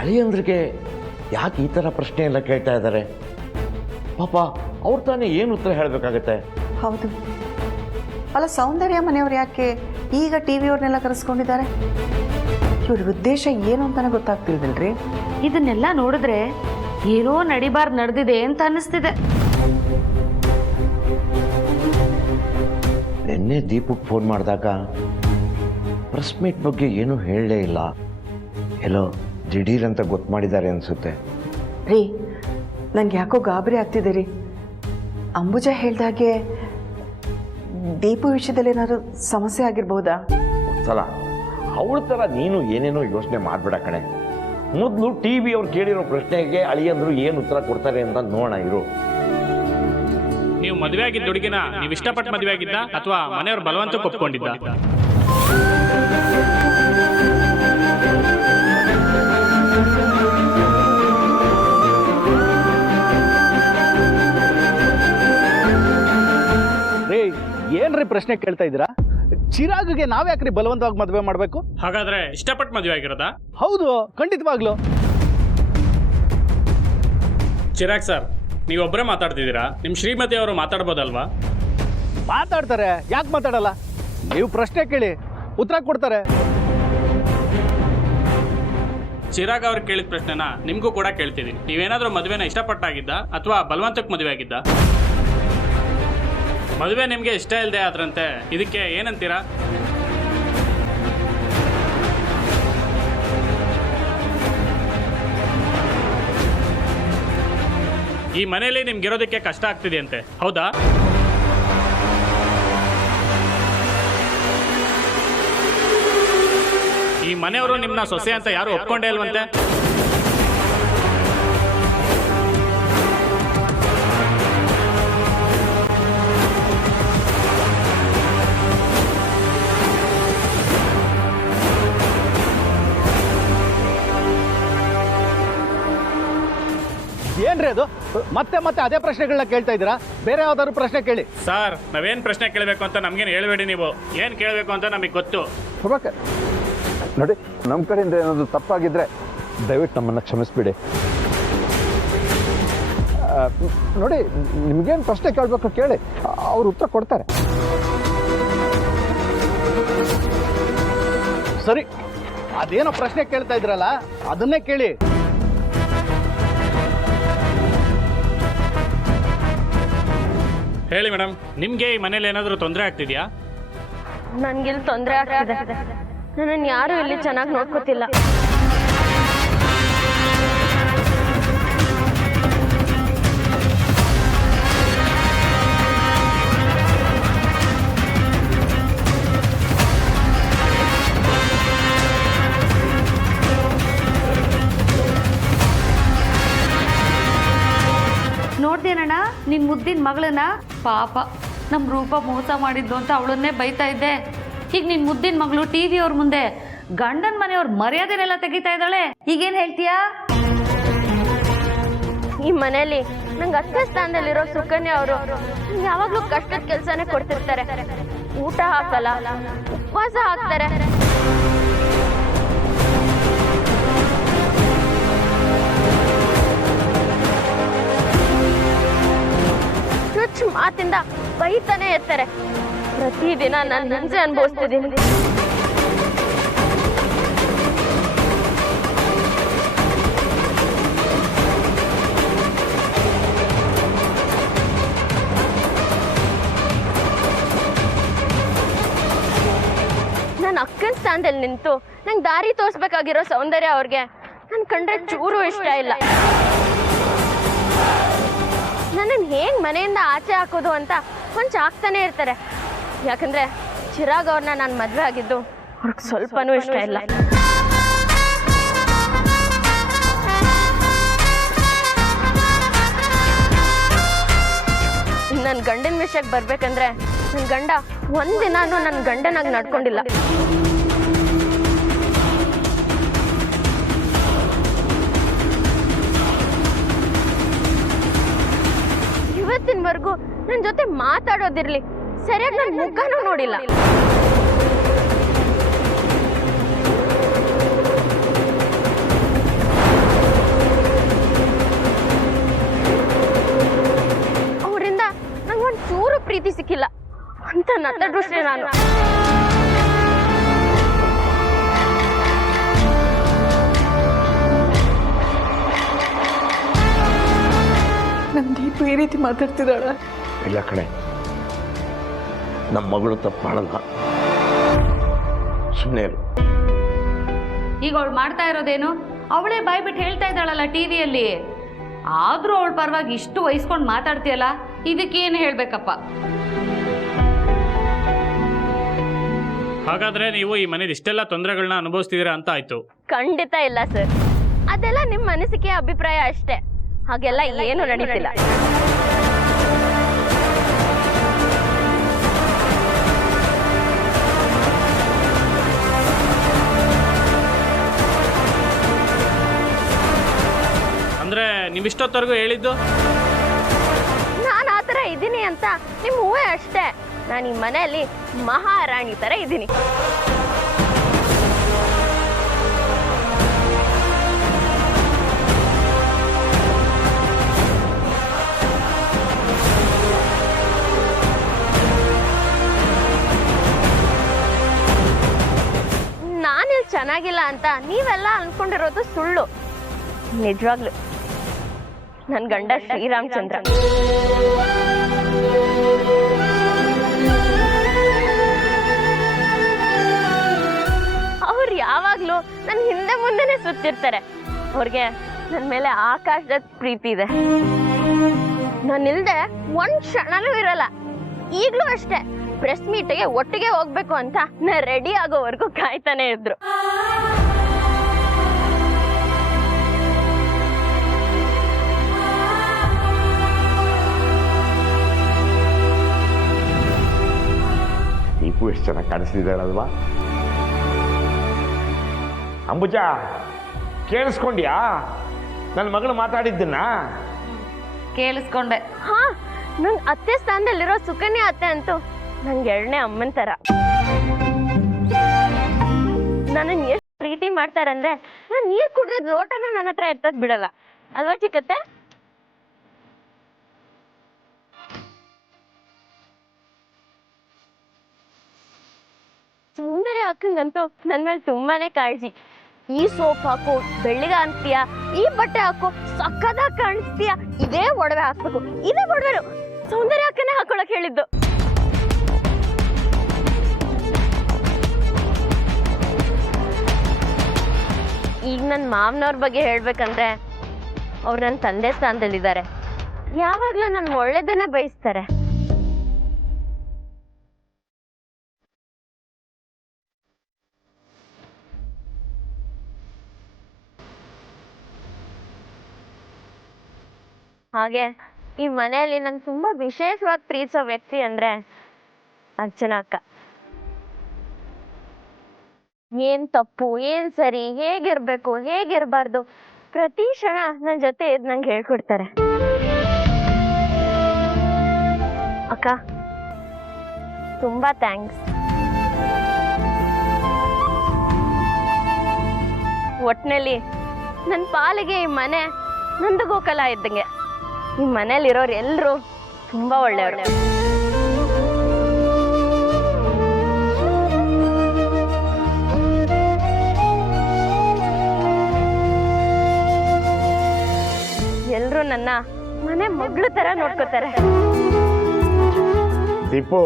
ಅಳಿಯಂದ್ರಿಗೆ ಯಾಕೆ ಈ ಥರ ಪ್ರಶ್ನೆ ಎಲ್ಲ ಕೇಳ್ತಾ ಇದ್ದಾರೆ? ಪಾಪ ಅವ್ರು ತಾನೇ ಏನು ಉತ್ತರ ಹೇಳಬೇಕಾಗತ್ತೆ? ಹೌದು, ಅಲ್ಲ ಸೌಂದರ್ಯ ಮನೆಯವ್ರು ಯಾಕೆ ಈಗ ಟಿ ವಿಯವ್ರನ್ನೆಲ್ಲ ಕರೆಸ್ಕೊಂಡಿದ್ದಾರೆ? ಇವ್ರ ಉದ್ದೇಶ ಏನು ಅಂತಾನೆ ಗೊತ್ತಾಗ್ತಿಲ್ವಲ್ರಿ? ಇದನ್ನೆಲ್ಲ ನೋಡಿದ್ರೆ ಏನೋ ನಡಿಬಾರ್ದು ನಡೆದಿದೆ ಅಂತ ಅನ್ನಿಸ್ತಿದೆ. ನಿನ್ನೆ ದೀಪಕ್ಕೆ ಫೋನ್ ಮಾಡಿದಾಗ ಪ್ರೆಸ್ ಮೀಟ್ ಬಗ್ಗೆ ಏನೂ ಹೇಳಲೇ ಇಲ್ಲ. ಎಲ್ಲೋ ದಿಢೀರ್ ಅಂತ ಗೊತ್ತು ಮಾಡಿದ್ದಾರೆ ಅನಿಸುತ್ತೆ. ರೀ, ನನಗೆ ಯಾಕೋ ಗಾಬರಿ ಆಗ್ತಿದೆ ರೀ. ಅಂಬುಜಾ ಹೇಳ್ದಾಗೆ ದೀಪು ವಿಷಯದಲ್ಲಿ ಏನಾದ್ರು ಸಮಸ್ಯೆ ಆಗಿರ್ಬೋದಾ? ಸಲ ಅವಳ ಥರ ನೀನು ಏನೇನೋ ಯೋಚನೆ ಮಾಡಬೇಡ ಕಣೆ. ಮೊದಲು ಟಿ ವಿ ಅವ್ರು ಕೇಳಿರೋ ಪ್ರಶ್ನೆಗೆ ಅಳಿಯಂದ್ರು ಏನು ಉತ್ತರ ಕೊಡ್ತಾರೆ ಅಂತ ನೋಡೋಣ ಇರು. ನೀವು ಮದುವೆ ಆಗಿದ್ದ ಹುಡುಗಿನ ನೀವು ಇಷ್ಟಪಟ್ಟು ಮದುವೆ ಆಗಿದ್ದ ಅಥವಾ ಮನೆಯವ್ರು ಬಲವಂತಕ್ಕೆ ಒಪ್ಕೊಂಡಿದ್ದ? ರೀ, ಏನ್ರಿ ಪ್ರಶ್ನೆ ಕೇಳ್ತಾ ಇದ್ದೀರಾ? ಚಿರಾಗ್ಗೆ ನಾವ್ಯಾಕ್ರಿ ಬಲವಂತವಾಗಿ ಮದುವೆ ಮಾಡಬೇಕು? ಹಾಗಾದ್ರೆ ಇಷ್ಟಪಟ್ಟು ಮದುವೆ ಆಗಿರೋದಾ? ಹೌದು, ಖಂಡಿತವಾಗ್ಲು. ಚಿರಾಗ್ ಸರ್, ನೀವೊಬ್ಬರೇ ಮಾತಾಡ್ತಿದ್ದೀರಾ? ನಿಮ್ಮ ಶ್ರೀಮತಿ ಅವರು ಮಾತಾಡ್ಬೋದಲ್ವಾ? ಮಾತಾಡ್ತಾರೆ, ಯಾಕೆ ಮಾತಾಡಲ್ಲ? ನೀವು ಪ್ರಶ್ನೆ ಕೇಳಿ, ಉತ್ತರ ಕೊಡ್ತಾರೆ. ಚಿರಾಗ್ ಅವ್ರು ಕೇಳಿದ ಪ್ರಶ್ನೆನ ನಿಮಗೂ ಕೂಡ ಕೇಳ್ತಿದ್ದೀನಿ. ನೀವೇನಾದ್ರೂ ಮದುವೆನ ಇಷ್ಟಪಟ್ಟಾಗಿದ್ದ ಅಥವಾ ಬಲವಂತಕ್ಕೆ ಮದುವೆ ಆಗಿದ್ದ? ಮದುವೆ ನಿಮಗೆ ಇಷ್ಟ ಇಲ್ಲದೆ ಆದ್ರಂತೆ, ಇದಕ್ಕೆ ಏನಂತೀರಾ? ಈ ಮನೆಯಲ್ಲಿ ನಿಮ್ಗಿರೋದಕ್ಕೆ ಕಷ್ಟ ಆಗ್ತಿದೆ ಅಂತೆ, ಹೌದಾ? ಈ ಮನೆಯವರು ನಿಮ್ಮನ್ನ ಸೊಸೆ ಅಂತ ಯಾರು ಒಪ್ಕೊಂಡೇ ಇಲ್ವಂತೆ? ಏನ್ರಿ ಅದು? ಮತ್ತೆ ಮತ್ತೆ ಅದೇ ಪ್ರಶ್ನೆಗಳನ್ನ ಕೇಳ್ತಾ ಇದ್ದೀರಾ? ಬೇರೆ ಯಾವ್ದಾದ್ರು ಪ್ರಶ್ನೆ ಕೇಳಿ. ಸರ್, ನಾವೇನು ಪ್ರಶ್ನೆ ಕೇಳಬೇಕು ಅಂತ ನಮ್ಗೇನು ಹೇಳ್ಬೇಡಿ. ನೀವು ಏನು ಕೇಳಬೇಕು ಅಂತ ನಮಗೆ ಗೊತ್ತು. ಪ್ರಭಾಕರ್ ನೋಡಿ, ನಮ್ಮ ಕಡೆಯಿಂದ ಏನಾದರೂ ತಪ್ಪಾಗಿದ್ದರೆ ದಯವಿಟ್ಟು ನಮ್ಮನ್ನು ಕ್ಷಮಿಸ್ಬಿಡಿ. ನೋಡಿ, ನಿಮಗೇನು ಪ್ರಶ್ನೆ ಕೇಳಬೇಕು ಕೇಳಿ, ಅವ್ರು ಉತ್ತರ ಕೊಡ್ತಾರೆ. ಸರಿ, ಅದೇನೋ ಪ್ರಶ್ನೆ ಕೇಳ್ತಾ ಇದ್ರಲ್ಲ, ಅದನ್ನೇ ಕೇಳಿ. ಹೇಳಿ ಮೇಡಮ್, ನಿಮಗೆ ಈ ಮನೇಲಿ ಏನಾದರೂ ತೊಂದರೆ ಆಗ್ತಿದೆಯಾ? ನನ್ಗಿಲ್ಲಿ ತೊಂದರೆ ಆಗ್ತಿದೆ. ನನ್ನನ್ನು ಯಾರು ಇಲ್ಲಿ ಚೆನ್ನಾಗಿ ನೋಡ್ಕೋತಿಲ್ಲ. ನೋಡ್ದೇನಣ್ಣ ನಿನ್ ಮುದ್ದಿನ ಮಗಳನ್ನ? ಪಾಪ ನಮ್ಮ ರೂಪ ಮೋಸ ಮಾಡಿದ್ದು ಅಂತ ಅವಳನ್ನೇ ಬೈತಾ ಇದ್ದೆ. ಈಗ ನಿನ್ ಮುದ್ದಿನ ಮಗಳು ಟಿವಿ ಅವ್ರ ಮುಂದೆ ಗಂಡನ ಮನೆಯವ್ರ ಮರ್ಯಾದೆನೆಲ್ಲ ತೆಗಿತಾ ಇದ್ದಾಳೆ. ಈಗೇನ್ ಹೇಳ್ತೀಯಾ? ಈ ಮನೆಯಲ್ಲಿ ನಂಗೆ ಅತ್ತೆ ಸ್ಥಾನದಲ್ಲಿರೋ ಸುಕನ್ಯಾ ಅವರು ಯಾವಾಗ್ಲೂ ಕಷ್ಟದ ಕೆಲಸನೇ ಕೊಡ್ತಿರ್ತಾರೆ. ಊಟ ಹಾಕಲ್ಲ, ಉಪವಾಸ ಹಾಕ್ತಾರೆ. ಚುಚ್ಚು ಮಾತಿಂದ ಬೈತಾನೆ ಇರ್ತಾರೆ. ಪ್ರತಿದಿನ ನಾನು ಹಿಂಸೆ ಅನುಭವಿಸ್ತಿದ್ದೀನಿ. ನನ್ನ ಅಕ್ಕನ ಸ್ಥಾನದಲ್ಲಿ ನಿಂತು ನಂಗೆ ದಾರಿ ತೋರಿಸ್ಬೇಕಾಗಿರೋ ಸೌಂದರ್ಯ ಅವ್ರಿಗೆ ನನ್ನ ಕಂಡ್ರೆ ಚೂರು ಇಷ್ಟ ಇಲ್ಲ. ನನ್ನನ್ನು ಹೇಗೆ ಮನೆಯಿಂದ ಆಚೆ ಹಾಕೋದು ಅಂತ ಕೊಂಚ ಆಗ್ತಾನೆ ಇರ್ತಾರೆ. ಯಾಕಂದ್ರೆ ಚಿರಾಗ್ ಅವ್ರನ್ನ ನಾನು ಮದುವೆ ಆಗಿದ್ದು ಅವ್ರಿಗೆ ಸ್ವಲ್ಪನೂ ಇಷ್ಟ ಇಲ್ಲ. ನನ್ನ ಗಂಡನ ವಿಷಯಕ್ಕೆ ಬರ್ಬೇಕಂದ್ರೆ ನನ್ನ ಗಂಡ ಒಂದಿನಾನು ನನ್ನ ಗಂಡನಾಗಿ ನಡ್ಕೊಂಡಿಲ್ಲ. ಇವತ್ತಿನವರೆಗೂ ನನ್ನ ಜೊತೆ ಮಾತಾಡೋದಿರ್ಲಿ, ಸರಿಯಾಗಿ ನನ್ನ ಮುಖನೂ ನೋಡಿಲ್ಲ. ಪ್ರೀತಿ ಸಿಕ್ಕಿಲ್ಲ ಅಂತ ನತದೃಷ್ಟೇ ನಾನು. ನಮ್ಮ ದೀಪು ಈ ರೀತಿ ಮಾತಾಡ್ತಿದ್ದಾಳ? ಇಲ್ಲ ಕಣೆ, ನಮ್ಮ ಮಗಳು ತಪ್ಪು ಮಾಡಲ್ಲ. ಸುಮ್ಮನೆ ಈಗ ಅವಳು ಮಾಡ್ತಾ ಇರೋದೇನು? ಅವಳೇ ಬಾಯ್ ಬಿಟ್ಟು ಹೇಳ್ತಾ ಇದ್ದಾಳಲ್ಲ ಟಿವಿಯಲ್ಲಿ. ಆದ್ರೂ ಅವಳ ಪರವಾಗಿ ಇಷ್ಟು ವಹಿಸ್ಕೊಂಡು ಮಾತಾಡ್ತೀಯಲ್ಲ, ಇದಕ್ಕೇನು ಹೇಳ್ಬೇಕಪ್ಪ? ಹಾಗಾದ್ರೆ ನೀವು ಈ ಮನೇಲಿ ಇಷ್ಟೆಲ್ಲ ತೊಂದರೆಗಳನ್ನ ಅನುಭವಿಸ್ತಿದ್ದೀರಾ ಅಂತ ಆಯ್ತು. ಖಂಡಿತ ಇಲ್ಲ ಸರ್, ಅದೆಲ್ಲ ನಿಮ್ಮ ಮನಸ್ಸಿಗೆ ಅಭಿಪ್ರಾಯ ಅಷ್ಟೇ. ಹಾಗೆಲ್ಲ ಏನು ನಡೀತಿಲ್ಲ. ಅಂದ್ರೆ ನೀವಿಷ್ಟೊತ್ತವರೆಗೂ ಹೇಳಿದ್ದು ನಾನು ಆ ಥರ ಇದ್ದೀನಿ ಅಂತ ನಿಮ್ಮ ಹೂವೇ ಅಷ್ಟೇ. ನಾನು ಈ ಮನೆಯಲ್ಲಿ ಮಹಾರಾಣಿ ಥರ ಇದ್ದೀನಿ. ನಾನಿಲ್ಲಿ ಚೆನ್ನಾಗಿಲ್ಲ ಅಂತ ನೀವೆಲ್ಲ ಅನ್ಕೊಂಡಿರೋದು ಸುಳ್ಳು. ನಿಜವಾಗ್ಲು ನನ್ನ ಗಂಡ ಶ್ರೀರಾಮಚಂದ್ರ. ಅವ್ರು ಯಾವಾಗ್ಲೂ ನನ್ನ ಹಿಂದೆ ಮುಂದೆನೆ ಸುತ್ತಿರ್ತಾರೆ. ಅವ್ರಿಗೆ ನನ್ನ ಮೇಲೆ ಆಕಾಶದ ಪ್ರೀತಿ ಇದೆ. ನಾನಿಲ್ದೆ ಒಂದ್ ಕ್ಷಣನೂ ಇರಲ್ಲ. ಈಗ್ಲೂ ಅಷ್ಟೇ, ಪ್ರೆಸ್ ಮೀಟ್ಗೆ ಒಟ್ಟಿಗೆ ಹೋಗ್ಬೇಕು ಅಂತ ನಾ ರೆಡಿ ಆಗೋವರೆಗೂ ಕಾಯ್ತಾನೆ ಇದ್ರು. ದೀಪು ಎಷ್ಟು ಚೆನ್ನಾಗಿ ಕಾಣಿಸ್ತಿದ್ದಾಳಲ್ವಾ? ಅಂಬುಜಾ, ಕೇಳಿಸ್ಕೊಂಡ್ಯಾ ನನ್ನ ಮಗಳು ಮಾತಾಡಿದ್ದನ್ನ? ಕೇಳಿಸ್ಕೊಂಡೆ. ಹಾ, ನಂಗೆ ಅತ್ತೆ ಸ್ಥಾನದಲ್ಲಿರೋ ಸುಕನ್ಯಾ ಅತ್ತೆ ಅಂತೂ ನಂಗೆ ಎರಡನೇ ಅಮ್ಮನ ತರ. ನನ್ನನ್ನು ಎಷ್ಟು ಪ್ರೀತಿ ಮಾಡ್ತಾರಂದ್ರೆ ನಾನು ನೀರು ಕುಡಿದ ಲೋಟನ ನನ್ನ ಹತ್ರ ಎತ್ತದ್ ಬಿಡಲ್ಲ ಅಲ್ವಾ ಚಿಕ್ಕತ್ತೆ? ಸುಂದರಿ ಅಕ್ಕಂಗಂತೂ ನನ್ನ ಮೇಲೆ ತುಂಬಾನೇ ಕಾಳಜಿ. ಈ ಸೋಪ್ ಹಾಕು, ಬೆಳ್ಳಿಗೆ ಅಂತೀಯ, ಈ ಬಟ್ಟೆ ಹಾಕು, ಸಕ್ಕದಾಗಿ ಕಾಣಿಸ್ತೀಯ, ಇದೇ ಒಡವೆ ಹಾಕ್ಬೇಕು, ಇದೇ ಒಡವೆನು ಸೌಂದರ್ಯ ಅಕ್ಕನೇ ಹಾಕೊಳಕ್ ಹೇಳಿದ್ದು. ಈಗ ನನ್ನ ಮಾವನವ್ರ ಬಗ್ಗೆ ಹೇಳ್ಬೇಕಂದ್ರೆ ಅವ್ರು ನನ್ನ ತಂದೆ ಸ್ಥಾನದಲ್ಲಿದ್ದಾರೆ. ಯಾವಾಗ್ಲೂ ನನ್ನ ಒಳ್ಳೇದನ್ನ ಬಯಸ್ತಾರೆ. ಹಾಗೆ ಈ ಮನೆಯಲ್ಲಿ ನಂಗೆ ತುಂಬಾ ವಿಶೇಷವಾಗಿ ಪ್ರೀತಿಸೋ ವ್ಯಕ್ತಿ ಅಂದ್ರೆ ಅರ್ಚನಾ ಅಕ್ಕ. ಏನ್ ತಪ್ಪು, ಏನ್ ಸರಿ, ಹೇಗಿರ್ಬೇಕು, ಹೇಗಿರ್ಬಾರ್ದು ಪ್ರತಿ ಕ್ಷಣ ನನ್ನ ಜೊತೆ ಇದ್ ನಂಗೆ ಹೇಳ್ಕೊಡ್ತಾರೆ. ಅಕ್ಕ, ತುಂಬಾ ಥ್ಯಾಂಕ್ಸ್. ಒಟ್ನಲ್ಲಿ ನನ್ನ ಪಾಲಿಗೆ ಈ ಮನೆ ನಂದು ಗೋಕಲ ಇದ್ದಂಗೆ. ಈ ಮನೇಲಿರೋರು ಎಲ್ಲರೂ ತುಂಬಾ ಒಳ್ಳೆಯವರು. ಎಲ್ರೂ ನನ್ನ ಮನೆ ಮಗಳ ತರ ನೋಡ್ಕೋತಾರೆ. ದೀಪು,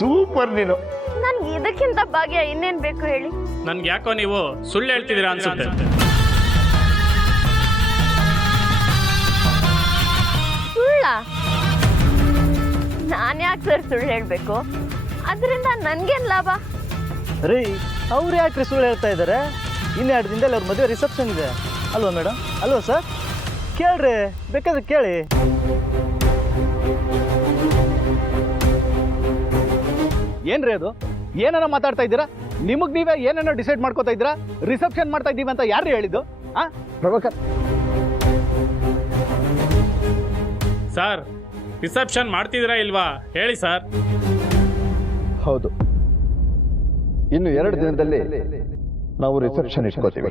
ಸೂಪರ್ ನೀನು. ನನ್ಗೆ ಇದಕ್ಕಿಂತ ಭಾಗ್ಯ ಇನ್ನೇನ್ ಬೇಕು ಹೇಳಿ? ನನ್ಗೆ ಯಾಕೋ ನೀವು ಸುಳ್ಳು ಹೇಳ್ತಿದ್ದೀರಾ ಅನ್ಸುತ್ತೆ. ನಾನು ಯಾಕೆ ಸರ್ ಸುಳ್ಳು ಹೇಳ್ಬೇಕು? ಅದರಿಂದ ನನ್ಗೇನ್ ಲಾಭ? ರೀ, ಅವ್ರು ಯಾಕೆ ಸುಳ್ಳು ಹೇಳ್ತಾ ಇದ್ದಾರೆ? ಇನ್ನೆರಡು ದಿನದಲ್ಲಿ ಅವ್ರ ಮದುವೆ ರಿಸೆಪ್ಷನ್ ಇದೆ ಅಲ್ವಾ ಮೇಡಮ್? ಅಲ್ವಾ ಸರ್? ಕೇಳ್ರಿ, ಬೇಕಾದ್ರೆ ಕೇಳಿ. ಏನ್ರಿ ಅದು? ಏನಾರ ಮಾತಾಡ್ತಾ ಇದ್ದೀರಾ? ನಿಮಗ್ ನೀವೇ ಏನೇನೋ ಡಿಸೈಡ್ ಮಾಡ್ಕೋತಾ ಇದ್ದೀರಾ? ರಿಸೆಪ್ಷನ್ ಮಾಡ್ತಾ ಇದ್ದೀವಿ ಅಂತ ಯಾರು ಹೇಳಿದ್ದು? ಪ್ರಭಾಕರ್ ಸರ್, ರಿಸೆಪ್ಷನ್ ಮಾಡ್ತಿದ್ದೀರಾ ಇಲ್ವಾ ಹೇಳಿ ಸರ್. ಹೌದು, ಇನ್ನು 2 ದಿನದಲ್ಲಿ ನಾವು ರಿಸೆಪ್ಷನ್ ಇಟ್ಕೋತೀವಿ.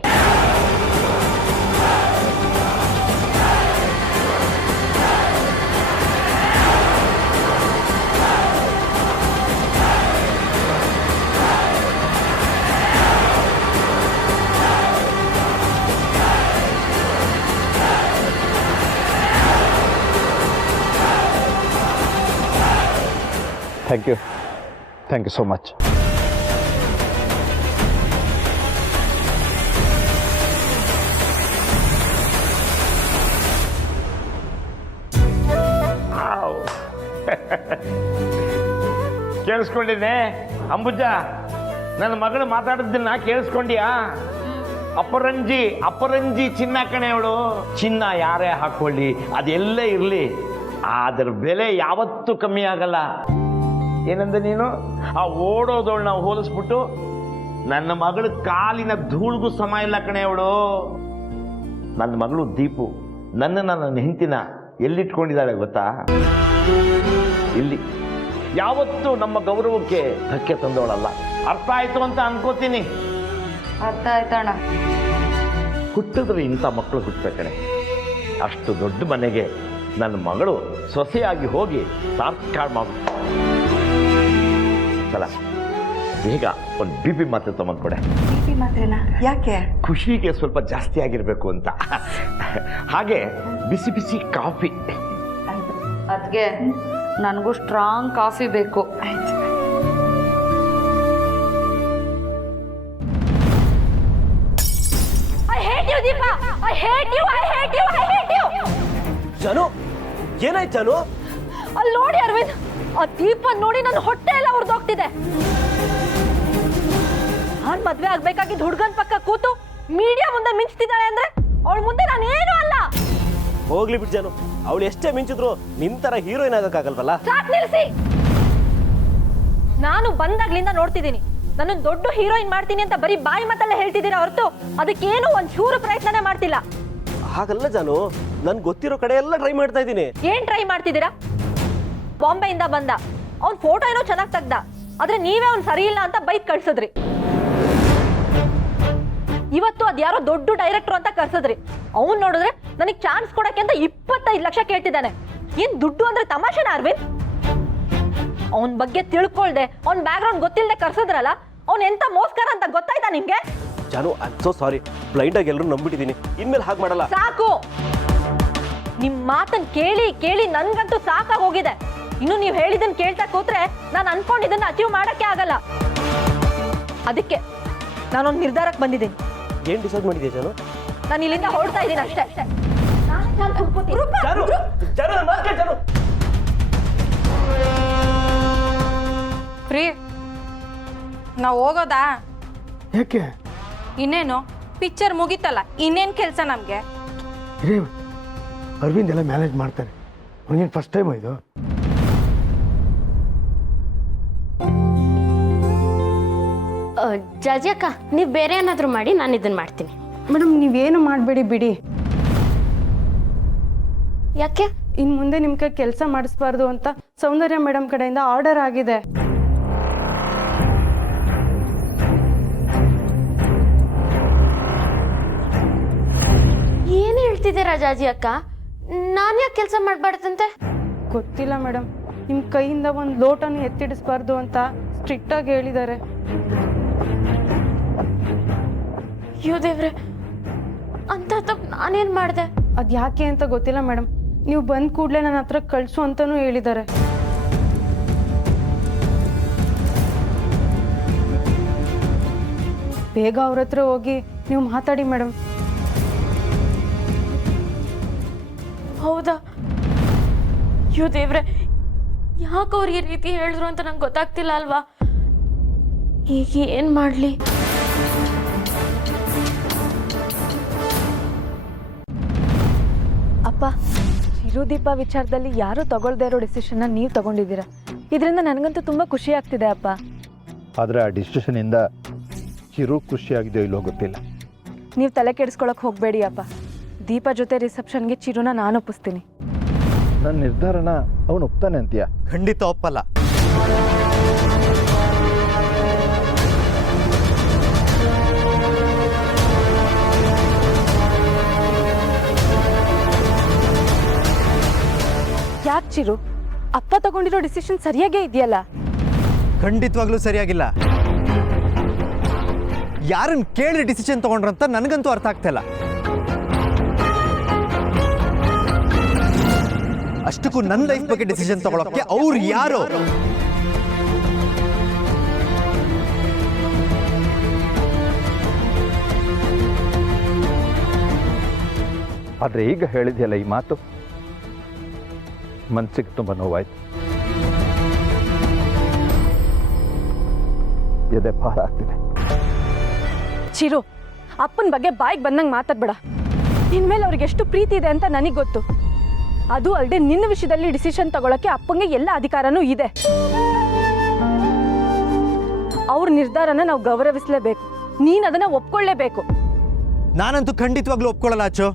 Thank you so much. ಕೇಳಿಸ್ಕೊಂಡಿದ್ದೆ ಅಂಬುಜ, ನನ್ನ ಮಗಳು ಮಾತಾಡಿದ್ದನ್ನ ಕೇಳಿಸ್ಕೊಂಡ್ಯಾ? ಅಪರಂಜಿ ಚಿನ್ನ ಕಣೆ ಅವಳು. ಚಿನ್ನ ಯಾರೇ ಹಾಕೊಳ್ಳಿ, ಅದೆಲ್ಲೇ ಇರಲಿ, ಅದರ ಬೆಲೆ ಯಾವತ್ತೂ ಕಮ್ಮಿ ಆಗಲ್ಲ. ಏನಂದ ನೀನು? ಆ ಓಡೋದವಳನ್ನ ಹೋಲಿಸ್ಬಿಟ್ಟು ನನ್ನ ಮಗಳ ಕಾಲಿನ ಧೂಳಿಗೂ ಸಮ ಇಲ್ಲ ಕಣೆ ಅವಳು. ನನ್ನ ಮಗಳು ದೀಪು ನನ್ನ ಹೆಂಡತಿನ ಎಲ್ಲಿಟ್ಕೊಂಡಿದ್ದಾಳೆ ಗೊತ್ತಾ? ಇಲ್ಲಿ. ಯಾವತ್ತೂ ನಮ್ಮ ಗೌರವಕ್ಕೆ ಧಕ್ಕೆ ತಂದವಳಲ್ಲ. ಅರ್ಥ ಆಯ್ತು ಅಂತ ಅನ್ಕೋತೀನಿ. ಅರ್ಥ ಆಯ್ತಣ್ಣ. ಹುಟ್ಟಿದ್ರೆ ಇಂಥ ಮಕ್ಕಳು ಹುಟ್ಟಬೇಕಣೆ. ಅಷ್ಟು ದೊಡ್ಡ ಮನೆಗೆ ನನ್ನ ಮಗಳು ಸೊಸೆಯಾಗಿ ಹೋಗಿ ಸಾರ್ಥಕ ಮಾಡು. ಸಲ ಬೇಗ ಒಂದು ಬಿ ಮಾತ್ರೆ ತಗೊಂಡ್ಕೊಡೆ. BP ಮಾತ್ರೆನಾ? ಯಾಕೆ? ಖುಷಿಗೆ ಸ್ವಲ್ಪ ಜಾಸ್ತಿ ಆಗಿರಬೇಕು ಅಂತ. ಹಾಗೆ ಬಿಸಿ ಬಿಸಿ ಕಾಫಿ. ಅದಕ್ಕೆ ನನಗೂ ಸ್ಟ್ರಾಂಗ್ ಕಾಫಿ ಬೇಕು. ಜಾನು, ಏನಾಯ್ತು ಜಾನು? ಅಲ್ಲಿ ನೋಡಿ ಅರವಿಂದ್, ಆ ದೀಪ ನೋಡಿ ನನ್ನ ಹೊಟ್ಟೆ ಎಲ್ಲ ಉರ್ದೋಗ್ತಿದೆ. ನಾನ್ ಮದ್ವೆ ಆಗ್ಬೇಕಾಗಿದ್ದ ಹುಡ್ಗನ್ ಪಕ್ಕ ಕೂತು ಮೀಡಿಯಾ ಮುಂದೆ ಮಿಂಚ್ತಿದ್ದಾಳೆ ಅಂದ್ರೆ ಅವಳ ಮುಂದೆ ನಾನು ಏನು ಅಲ್ಲ. ಹೋಗ್ಲಿ ಬಿಟ್ಟು ಜಾನು, ಅವಳು ಎಷ್ಟೇ ಮಿಂಚಿದ್ರು ನಿನ್ ತರ ಹೀರೋಯಿನ್ ಆಗಕ್ಕಾಗಲ್ವಲ್ಲ? ಸಾಕ್ ನಿಲ್ಸಿ. ನಾನು ಬಂದಾಗ್ಲಿಂದ ನೋಡ್ತಿದ್ದೀನಿ, ನನ್ನ ದೊಡ್ಡ ಹೀರೋಯಿನ್ ಮಾಡ್ತೀನಿ ಅಂತ ಬರೀ ಬಾಯಿ ಮಾತಲ್ಲೇ ಹೇಳ್ತಿದ್ದೀರಾ ಹೊರತು ಅದಕ್ಕೇನು ಒಂದ್ ಚೂರು ಪ್ರಯತ್ನನೇ ಮಾಡ್ತಿಲ್ಲ. ಹಾಗಲ್ಲ ಜಾನು, ನನ್ ಗೊತ್ತಿರೋ ಕಡೆ ಎಲ್ಲ ಟ್ರೈ ಮಾಡ್ತಾ ಇದ್ದೀನಿ. ಏನ್ ಟ್ರೈ ಮಾಡ್ತಿದ್ದೀರಾ? ಬಾಂಬೆಯಿಂದ ಬಂದ, ಅವ್ನ್ ಫೋಟೋ ಏನೋ ಚೆನ್ನಾಗ್ ತೆಗ್ದ, ಆದ್ರೆ ನೀವೇ ಅವ್ನ್ ಸರಿ ಇಲ್ಲ ಅಂತ ಬೈಕ್ ಕಳ್ಸಿದ್ರಿ. ಇವತ್ತು ಅದ್ಯಾರೋ ದೊಡ್ಡ ಡೈರೆಕ್ಟರ್ ಅಂತ ಕರ್ಸಿದ್ರಿ. ಅವ್ನ್ ನೋಡಿದ್ರೆ ನನಗ್ ಚಾನ್ಸ್ ಕೊಡಕ್ಕೆ ಅಂತ 25 ಲಕ್ಷ ಕೇಳ್ತಿದ್ದಾನೆ. ಏನ್ ದುಡ್ಡು ಅಂದ್ರೆ ತಮಾಷೆನ ಅರವಿಂದ್? ಅವನ್ ಬಗ್ಗೆ ತಿಳ್ಕೊಳ್ದೆ, ಅವ್ನ್ ಬ್ಯಾಕ್ ಗ್ರೌಂಡ್ ಗೊತ್ತಿಲ್ಲದೆ ಕರ್ಸಿದ್ರಲ್ಲ, ಅವ್ನ್ ಎಂತ ಮೋಸ್ಕರ ಅಂತ ಗೊತ್ತಾಯ್ತಾ ನಿಮ್ಗೆ? ಜಾನು, I am so sorry. Blind ಆಗಿ ಎಲ್ಲರೂ ನಂಬಿಟ್ಟಿದ್ದೀನಿ. ಇನ್ಮೇಲೆ ಹಾಗೆ ಮಾಡಲ್ಲ. ಸಾಕು. ನಿಮ್ ಮಾತನ್ ಕೇಳಿ ಕೇಳಿ ನನ್ಗಂತೂ ಸಾಕಾಗಿ ಹೋಗಿದೆ. ಇನ್ನು ನೀವ್ ಹೇಳಿದನ್ ಕೇಳ್ತಾ ಕೂತ್ರೆ ನಾನು ಅನ್ಕೊಂಡಿದ್ದನ್ನ ಅಚೀವ್ ಮಾಡಕ್ಕೆ ಆಗಲ್ಲ. ಅದಕ್ಕೆ ನಾನೊಂದು ನಿರ್ಧಾರಕ್ಕೆ ಬಂದಿದ್ದೀನಿ. ಏನ್ ಡಿಸೈಡ್ ಮಾಡಿದ್ಯಾ ಜಾನು? ನಾನು ಇಲ್ಲಿಂದ ಹೊರಡ್ತಾ ಇದ್ದೀನಿ ಅಷ್ಟೇ. ಜಾನು, ಜಾನು, ನನ್ನ ಮಾತು ಕೇಳು ಜಾನು. ಪ್ರೀ, ನಾವು ಹೋಗೋದಾ? ಯಾಕೆ? ಇನ್ನೇನು ಪಿಕ್ಚರ್ ಮುಗೀತಲ್ಲ, ಇನ್ನೇನು ಕೆಲಸ ನಮಗೆ? ಇರೇ, ಅರವಿಂದ್ ಎಲ್ಲ ಮ್ಯಾನೇಜ್ ಮಾಡ್ತಾರೆ. ಅವ್ನಿಗೇನು ಫಸ್ಟ್ ಟೈಮ್ ಇದು? ಜಾಜಿ ಅಕ್ಕ, ನೀವು ಬೇರೆ ಏನಾದರೂ ಮಾಡಿ, ನಾನು ಇದನ್ನ ಮಾಡ್ತೀನಿ. ಮೇಡಮ್, ನೀವೇನು ಮಾಡಬೇಡಿ ಬಿಡಿ. ಯಾಕೆ? ಇನ್ನು ಮುಂದೆ ನಿಮ್ಮ ಕೈ ಕೆಲಸ ಮಾಡಿಸ್ಬಾರ್ದು ಅಂತ ಸೌಂದರ್ಯ ಮೇಡಮ್ ಕಡೆಯಿಂದ ಆರ್ಡರ್ ಆಗಿದೆ. ಏನು ಹೇಳ್ತಿದ್ದೀರಾ ಜಾಜಿ ಅಕ್ಕ? ನಾನು ಯಾಕೆ ಕೆಲಸ ಮಾಡಬಾರ್ದಂತೆ? ಗೊತ್ತಿಲ್ಲ ಮೇಡಮ್, ನಿಮ್ಮ ಕೈಯಿಂದ ಒಂದು ಲೋಟನ್ನು ಎತ್ತಿಡಿಸ್ಬಾರ್ದು ಅಂತ ಸ್ಟ್ರಿಕ್ಟಾಗಿ ಹೇಳಿದ್ದಾರೆ. ಅಯ್ಯೋ ದೇವ್ರೆ, ಅಂತ ತಪ್ಪು ನಾನೇನು ಮಾಡಿದೆ? ಅದು ಯಾಕೆ ಅಂತ ಗೊತ್ತಿಲ್ಲ ಮೇಡಮ್. ನೀವು ಬಂದ ಕೂಡಲೇ ನನ್ನ ಹತ್ರ ಕಳಿಸು ಅಂತಲೂ ಹೇಳಿದ್ದಾರೆ. ಬೇಗ ಅವ್ರ ಹತ್ರ ಹೋಗಿ ನೀವು ಮಾತಾಡಿ ಮೇಡಮ್. ಹೌದಾ? ಅಯ್ಯೋ ದೇವ್ರೆ, ಯಾಕೆ ಅವ್ರು ಈ ರೀತಿ ಹೇಳಿದ್ರು ಅಂತ ನಂಗೆ ಗೊತ್ತಾಗ್ತಿಲ್ಲ ಅಲ್ವಾ? ಈಗ ಏನು ಮಾಡಲಿ? ಅಪ್ಪ, ಚಿರುದೀಪ ವಿಚಾರದಲ್ಲಿ ಯಾರು ತಗೊಳ್ದೇ ಇರೋ ಡಿಸಿಷನ್ನ ನೀವು ತಗೊಂಡಿದ್ದೀರಾ. ಇದರಿಂದ ನನಗಂತೂ ತುಂಬ ಖುಷಿ ಆಗ್ತಿದೆ ಅಪ್ಪ. ಆದರೆ ಆ ಡಿಸಿಷನಿಂದ ಚಿರು ಖುಷಿಯಾಗಿದೆಯೋ ಇಲ್ಲೋ ಗೊತ್ತಿಲ್ಲ. ನೀವು ತಲೆ ಕೆಡಿಸ್ಕೊಳಕ್ಕೆ ಹೋಗಬೇಡಿ ಅಪ್ಪ. ದೀಪ ಜೊತೆ ರಿಸೆಪ್ಷನ್ಗೆ ಚಿರುನ ನಾನು ಒಪ್ಪಿಸ್ತೀನಿ. ನನ್ನ ನಿರ್ಧಾರನ ಅವನು ಒಪ್ತಾನೆ ಅಂತೀಯ? ಖಂಡಿತ ಒಪ್ಪಲ್ಲ. ಯಾಕೆ ಚಿರು, ಅಪ್ಪ ತಗೊಂಡಿರೋ ಡಿಸಿಷನ್ ಸರಿಯಾಗೇ ಇದೆಯಲ್ಲ? ಖಂಡಿತವಾಗ್ಲೂ ಸರಿಯಾಗಿಲ್ಲ. ಯಾರನ್ನ ಕೇಳಿ ಡಿಸಿಷನ್ ತಗೊಂಡ್ರಂತ ನನಗಂತೂ ಅರ್ಥ ಆಗ್ತಿಲ್ಲ. ಅಷ್ಟಕ್ಕೂ ನನ್ನ ಲೈಫ್ ಬಗ್ಗೆ ಡಿಸಿಷನ್ ತಗೊಳಕ್ಕೆ ಅವ್ರು ಯಾರು? ಆದರೆ ಈಗ ಹೇಳಿದೆಯಲ್ಲ ಈ ಮಾತು ಮನಸ್ಸಿಗೆ ತುಂಬ ನೋವಾಯ್ತು, ಎದೆ ಭಾರ ಆಗ್ತಿದೆ. ಚಿರು, ಅಪ್ಪನ ಬಗ್ಗೆ ಬಾಯಿಗೆ ಬಂದಂಗೆ ಮಾತಾಡ್ಬೇಡ. ಇನ್ಮೇಲೆ ಅವ್ರಿಗೆ ಎಷ್ಟು ಪ್ರೀತಿ ಇದೆ ಅಂತ ನನಗೆ ಗೊತ್ತು. ಅದು ಅಲ್ಲದೆ ನಿನ್ನ ವಿಷಯದಲ್ಲಿ ಡಿಸಿಷನ್ ತಗೊಳಕ್ಕೆ ಅಪ್ಪಂಗೆ ಎಲ್ಲ ಅಧಿಕಾರನೂ ಇದೆ. ಅವ್ರ ನಿರ್ಧಾರನ ನಾವು ಗೌರವಿಸಲೇಬೇಕು. ನೀನು ಅದನ್ನ ಒಪ್ಕೊಳ್ಳೇಬೇಕು. ನಾನಂತೂ ಖಂಡಿತವಾಗ್ಲೂ ಒಪ್ಕೊಳ್ಳಲ್ಲ ಅಚ್ಚು.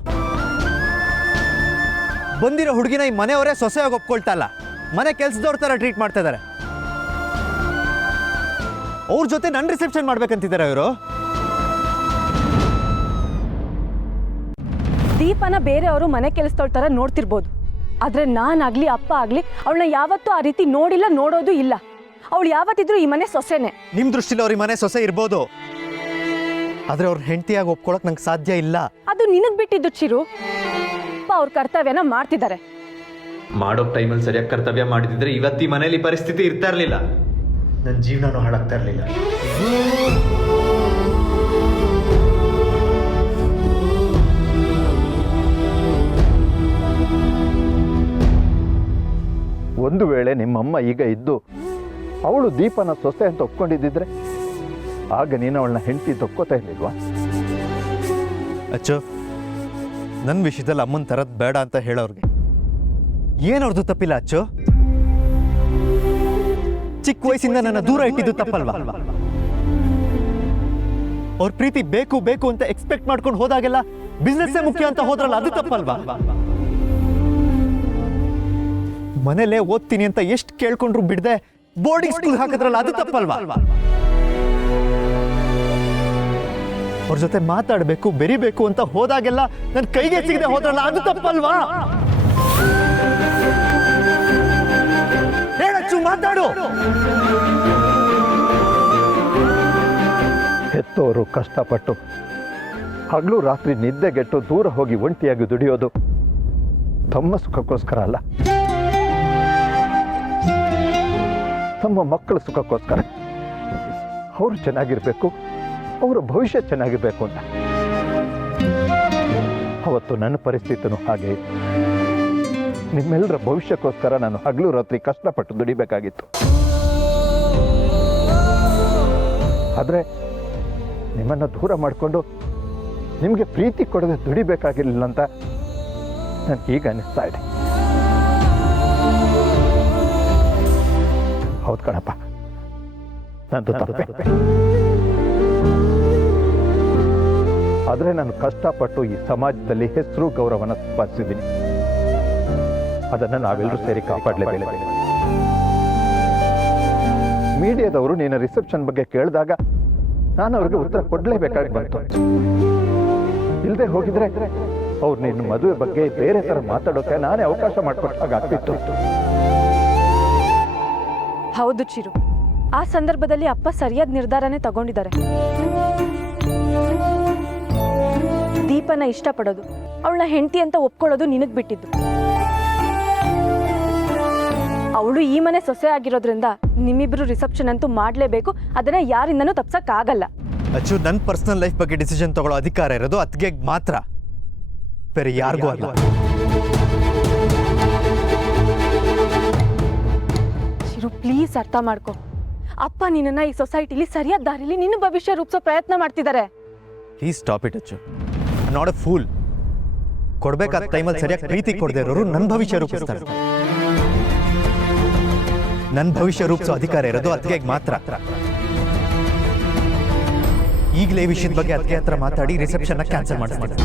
ಬಂದಿರೋ ಹುಡುಗಿನ ಈ ಮನೆಯವರೇ ಸೊಸೆಯಾಗಿ ಒಪ್ಕೊಳ್ತಾ ಇಲ್ಲ, ಮನೆ ಕೆಲಸದವ್ರ ಥರ ಟ್ರೀಟ್ ಮಾಡ್ತಾ ಇದ್ದಾರೆ. ಅವ್ರ ಜೊತೆ ನನ್ನ ರಿಸೆಪ್ಷನ್ ಮಾಡ್ಬೇಕಂತಿದ್ದಾರೆ ಇವರು. ದೀಪನ ಬೇರೆಯವರು ಮನೆ ಕೆಲಸದವ್ರ ಥರ ನೋಡ್ತಿರ್ಬೋದು, ಆದರೆ ನಾನಾಗಲಿ ಅಪ್ಪ ಆಗಲಿ ಅವಳನ್ನ ಯಾವತ್ತೂ ಆ ರೀತಿ ನೋಡಿಲ್ಲ, ನೋಡೋದು ಇಲ್ಲ. ಅವಳು ಯಾವತ್ತಿದ್ರೂ ಈ ಮನೆ ಸೊಸೆನೆ. ನಿಮ್ಮ ದೃಷ್ಟಿಲಿ ಅವ್ರ ಈ ಮನೆ ಸೊಸೆ ಇರ್ಬೋದು, ಆದರೆ ಅವ್ರ ಹೆಂಡತಿಯಾಗಿ ಒಪ್ಕೊಳಕ್ ನಂಗೆ ಸಾಧ್ಯ ಇಲ್ಲ. ಅದು ನಿನಗೆ ಬಿಟ್ಟಿದ್ದು ಚಿರು. ಅಪ್ಪ ಅವ್ರ ಕರ್ತವ್ಯನ ಮಾಡ್ತಿದ್ದಾರೆ. ಮಾಡೋ ಟೈಮಲ್ಲಿ ಸರಿಯಾಗಿ ಕರ್ತವ್ಯ ಮಾಡಿದ್ರೆ ಇವತ್ತು ಈ ಮನೇಲಿ ಪರಿಸ್ಥಿತಿ ಇರ್ತಾ ಇರಲಿಲ್ಲ, ನನ್ನ ಜೀವನನೂ ಹಾಳಾಗ್ತಾ ಇರಲಿಲ್ಲ. ಒಂದು ವೇಳೆ ನಿಮ್ಮಮ್ಮ ಈಗ ಇದ್ದು ಅವಳು ದೀಪನ ಸೊಸೆ ಅಂತ ಒಪ್ಕೊಂಡಿದ್ದಿದ್ರೆ ಆಗ ನೀನು ಅವಳನ್ನ ಹೆಂಡತಿ ತಕ್ಕೋತಾ ಇರ್ಲಿಲ್ವಾ? ಅಚ್ಚು, ನನ್ನ ವಿಷಯದಲ್ಲಿ ಅಮ್ಮನ ತರದ್ ಬೇಡ ಅಂತ ಹೇಳೋರ್ಗೆ ಏನವ್ರದ್ದು ತಪ್ಪಿಲ್ಲ ಅಚ್ಚು. ಚಿಕ್ಕ ವಯಸ್ಸಿಂದ ನನ್ನ ದೂರ ಇಟ್ಟಿದ್ದು ತಪ್ಪಲ್ವಾ? ಅವ್ರ ಪ್ರೀತಿ ಬೇಕು ಬೇಕು ಅಂತ ಎಕ್ಸ್ಪೆಕ್ಟ್ ಮಾಡ್ಕೊಂಡು ಹೋದಾಗೆಲ್ಲ ಬಿಸ್ನೆಸ್ಸೇ ಮುಖ್ಯ ಅಂತ ಹೋದ್ರಲ್ಲ, ಅದು ತಪ್ಪಲ್ವಾ? ಮನೇಲೆ ಓದ್ತೀನಿ ಅಂತ ಎಷ್ಟು ಕೇಳ್ಕೊಂಡ್ರು ಬಿಡದೆ ಬೋರ್ಡಿಂಗ್ ಸ್ಕೂಲ್ ಹಾಕಿದ್ರಲ್ಲ, ಅದು ತಪ್ಪಲ್ವಾ? ಅವ್ರ ಜೊತೆ ಮಾತಾಡಬೇಕು, ಬೆರಿಬೇಕು ಅಂತ ಹೋದಾಗೆಲ್ಲ ನನ್ನ ಕೈಗೆ ಸಿಗದೆ ಹೋದ್ರಲ್ಲ, ಅದು ತಪ್ಪಲ್ವಾ? ಹೇಳಚ್ಚು, ಮಾತಾಡು. ಹೆತ್ತೋರು ಕಷ್ಟಪಟ್ಟು ಹಗಲು ರಾತ್ರಿ ನಿದ್ದೆಗೆಟ್ಟು ದೂರ ಹೋಗಿ ಒಂಟಿಯಾಗಿ ದುಡಿಯೋದು ತಮ್ಮ ಸುಖಕ್ಕೋಸ್ಕರ ಅಲ್ಲ, ತಮ್ಮ ಮಕ್ಕಳ ಸುಖಕ್ಕೋಸ್ಕರ. ಅವರು ಚೆನ್ನಾಗಿರ್ಬೇಕು, ಅವರ ಭವಿಷ್ಯ ಚೆನ್ನಾಗಿರ್ಬೇಕು ಅಂತ. ಅವತ್ತು ನನ್ನ ಪರಿಸ್ಥಿತಿನೂ ಹಾಗೆ. ನಿಮ್ಮೆಲ್ಲರ ಭವಿಷ್ಯಕ್ಕೋಸ್ಕರ ನಾನು ಹಗಲು ರಾತ್ರಿ ಕಷ್ಟಪಟ್ಟು ದುಡಿಬೇಕಾಗಿತ್ತು. ಆದರೆ ನಿಮ್ಮನ್ನು ದೂರ ಮಾಡಿಕೊಂಡು ನಿಮಗೆ ಪ್ರೀತಿ ಕೊಡದೆ ದುಡಿಬೇಕಾಗಿರಲಿಲ್ಲ ಅಂತ ನನಗೆ ಈಗ ಅನ್ನಿಸ್ತಾ ಇದೆ. ಹೌದು ಕಣಪ್ಪ, ನಂದು ತಪ್ಪೆ. ಆದರೆ ನಾನು ಕಷ್ಟಪಟ್ಟು ಈ ಸಮಾಜದಲ್ಲಿ ಹೆಸರು ಗೌರವನ ಸಂಪಾದಿಸಿದ್ದೀನಿ. ಅದನ್ನು ನಾವೆಲ್ಲರೂ ಸೇರಿ ಕಾಪಾಡಲೇಬೇಕು. ಮೀಡಿಯಾದವರು ನೀನು ರಿಸೆಪ್ಷನ್ ಬಗ್ಗೆ ಕೇಳಿದಾಗ ನಾನು ಅವ್ರಿಗೆ ಉತ್ತರ ಕೊಡಲೇಬೇಕಾಗಿ ಬಂತು. ಇಲ್ಲದೆ ಹೋಗಿದ್ರೆ ಅವ್ರು ನಿನ್ನ ಮದುವೆ ಬಗ್ಗೆ ಬೇರೆ ಥರ ಮಾತಾಡೋಕೆ ನಾನೇ ಅವಕಾಶ ಮಾಡಿಕೊಟ್ಟಾಗ ಆಗ್ತಿತ್ತು. ಹೌದು ಚಿರು, ಆ ಸಂದರ್ಭದಲ್ಲಿ ಅಪ್ಪ ಸರಿಯಾದ ನಿರ್ಧಾರನೇ ತಗೊಂಡಿದ್ದಾರೆ. ದೀಪನ ಇಷ್ಟಪಡೋದು, ಅವಳನ್ನ ಹೆಂಡತಿ ಅಂತ ಒಪ್ಕೊಳ್ಳೋದು ನಿನಗೆ ಬಿಟ್ಟಿದ್ದು. ಅವಳು ಈ ಮನೆ ಸೊಸೆ ಆಗಿರೋದ್ರಿಂದ ನಿಮ್ಮಿಬ್ರು ರಿಸೆಪ್ಷನ್ ಅಂತೂ ಮಾಡಲೇಬೇಕು. ಅದನ್ನ ಯಾರಿಂದನೂ ತಪ್ಸಕ್ಕಾಗಲ್ಲ. ಅಚ್ಚು, ನನ್ನ ಪರ್ಸನಲ್ ಲೈಫ್ ಬಗ್ಗೆ ಡಿಸಿಷನ್ ತಗೊಳ್ಳೋ ಅಧಿಕಾರ ಇರೋದು ಅತ್ಗೆ ಮಾತ್ರ, ಬೇರೆ ಯಾರಿಗೂ ಅಲ್ಲ. ಚಿರು, ಪ್ಲೀಸ್ ಅರ್ಥ ಮಾಡ್ಕೊ. ಅಪ್ಪ ನಿನ್ನನ್ನ ಈ ಸೊಸೈಟಿಲಿ ಸರಿಯಾದ ದಾರಿಲಿ ನಿನ್ನ ಭವಿಷ್ಯ ರೂಪಿಸೋ ಪ್ರಯತ್ನ ಮಾಡ್ತಿದ್ದಾರೆ. Please stop it Achchu. Not a fool. ಕೊಡ್ಬೇಕಾದ ಟೈಮಲ್ಲಿ ಸರಿಯಾಗಿ ಪ್ರೀತಿ ಕೊಡದೇ ಇರೋರು ನನ್ನ ಭವಿಷ್ಯ ರೂಪಿಸ್ತಾರೆ. ನನ್ನ ಭವಿಷ್ಯ ರೂಪಿಸೋ ಅಧಿಕಾರ ಇರೋದು ಅತ್ಗೆ ಮಾತ್ರ. ಈಗಲೇ ವಿಷಯದ ಬಗ್ಗೆ ಅದಕ್ಕೆ ಹತ್ರ ಮಾತಾಡಿ ರಿಸೆಪ್ಷನ್ ಕ್ಯಾನ್ಸಲ್ ಮಾಡಿಸ್ತೀನಿ.